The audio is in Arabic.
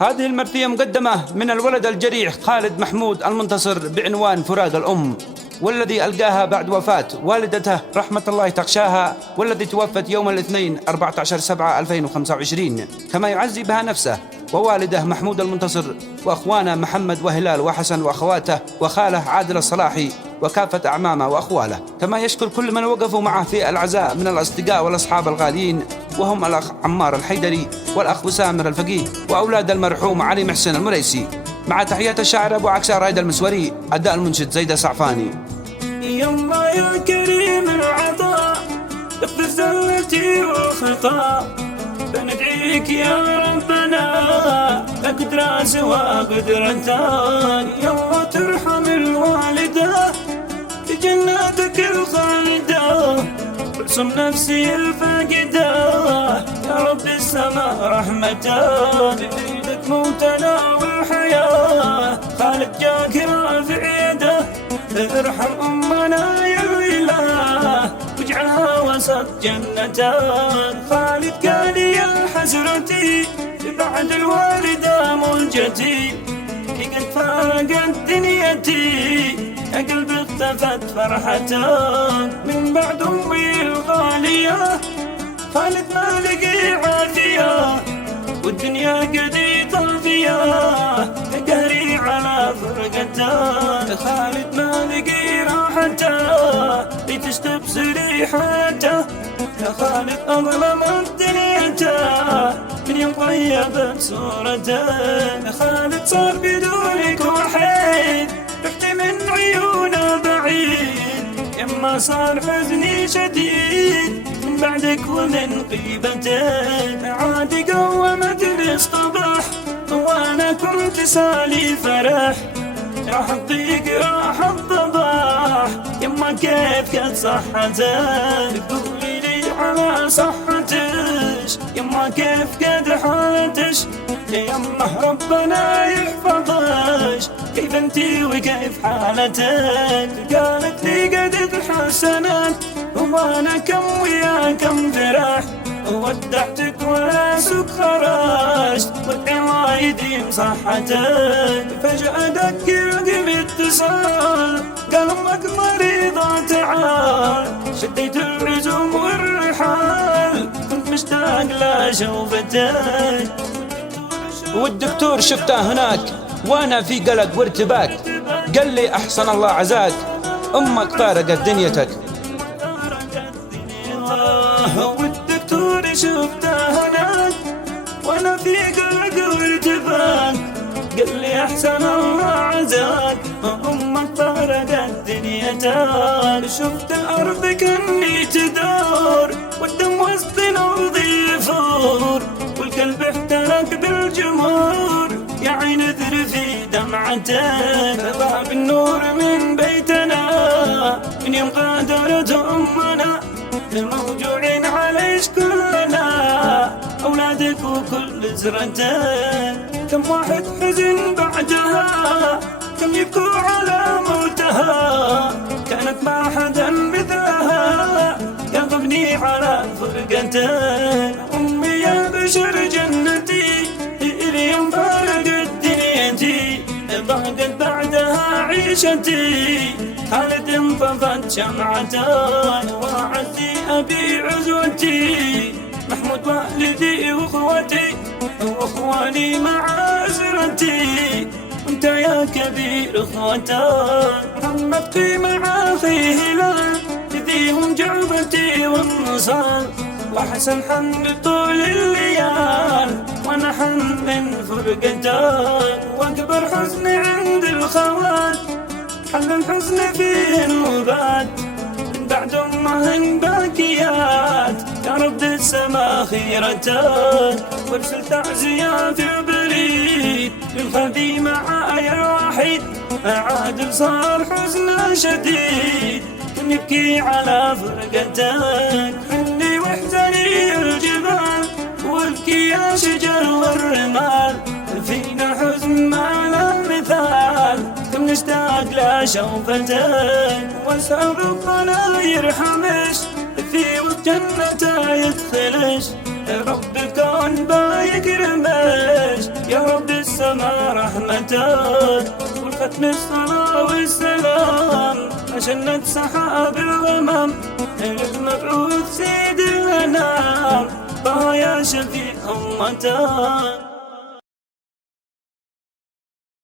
هذه المرثية مقدمة من الولد الجريح خالد محمود المنتصر بعنوان فراق الأم، والذي ألقاها بعد وفاة والدته رحمة الله تغشاها، والذي توفت يوم الاثنين 14/7/2025. كما يعزي بها نفسه ووالده محمود المنتصر وأخوانه محمد وهلال وحسن وأخواته وخاله عادل الصلاحي وكافة أعمامه وأخواله. كما يشكر كل من وقفوا معه في العزاء من الأصدقاء والأصحاب الغاليين، وهم الأخ عمار الحيدري والأخ وسامر الفقيه وأولاد المرحوم علي محسن المريسي، مع تحيات الشاعر أبو عكسار رايد المسوري، أداء المنشد زيد الصعفاني. يما يا كريم العطاء اغفر زلتي وخطا، فندعيك يا ربنا أقدر سوى قدرتك، يما ترحم الوالدة في جناتك الخالدة، رسم نفسي الفاقدة يا رب السماء رحمته، بيدك موتنا والحياة خالد جاك رافع يده، ارحم أمنا يا الإله واجعلها وسط جنتك، خالد قال يا حسرتي بعد الوالدة مهجتي، قد فارقت دنيتي يا قلبي اختفت فرحتك، من بعد أمي الغالية خالد ما لقي عافية، والدنيا قد طافية قهري على فرقته، خالد ما لقي راحته لتستبصري حياته، يا خالد أظلمت دنيته من يوم طيبت صورته، يا خالد صار بدونك وحيد رحت من عيونه بعيد، يما صار حزني شديد من بعدك ومن غيبتك، عادي قومت الاصطباح وانا كنت سالي فرح، راح الضيق راح الضباح، يما كيف قد صحتك قولي لي على صحتش، يما كيف قد حالتش يما ربنا يحفظش، كيف انتي وكيف حالتك، قالت لي قد تحسنت وانا كم ويا كم فرح، ودعتك وراسك خرجت وادعي الله يديم صحتك، فجأة دق رقم اتصال قال امك مريضة تعال، شديت العزم والرحال كنت مشتاق لشوفتك، والدكتور شفته هناك وانا في قلق وارتباك، قال لي احسن الله عزاك امك فارقت دنيتك. والدكتور شفته هناك وانا في قلق وارتباك، قال لي احسن الله عزاك امك فارقت دنيتك، شفت الارض كاني تدور والدم وسط الارض يفور، والقلب احترق بالجمهور يا عين اذر في دمعتك، باب النور من بيتنا من يوم قادرت امنا الموجوعين عليش كلنا اولادك وكل زرتك، كم واحد حزن بعدها كم يبكوا على موتها، كانت ما حدا مثلها يغبني على فرقتك، امي يا بشر جنتي اليوم فارقت دنيتي، ضاقت بعدها عيشتي خالد انطفت شمعتي، وعدي ابي عزوتي محمود والدي واخوتي واخواني مع اسرتي، وانت يا كبير اخوتك محمد في مع اخي هلال تذيهم جعبتي والنصال، وحسن حمد طول الليال وانا حن من فرقتك، واكبر حزن عند الخوات حل الحزن فيه النوبات من بعد امهن باكيات، يا رب السما خيرتك وارسل تعزيات بريد للخبي معايا الوحيد، عادل صار حزنه شديد نبكي على فرقتك، حني واحزني الجبال والكي يا شجر والرمال، فينا حزن ما له مثال كم نشتاق لشوفتك، واسأل ربنا يرحمش في جنته يدخلش، رب الكون بايكرمش يا رب السماء رحمتان، والختم الصلاة والسلام أشنت سحاب الغمام، المبعوث سيد الأنام طه يا شفيع أمتان.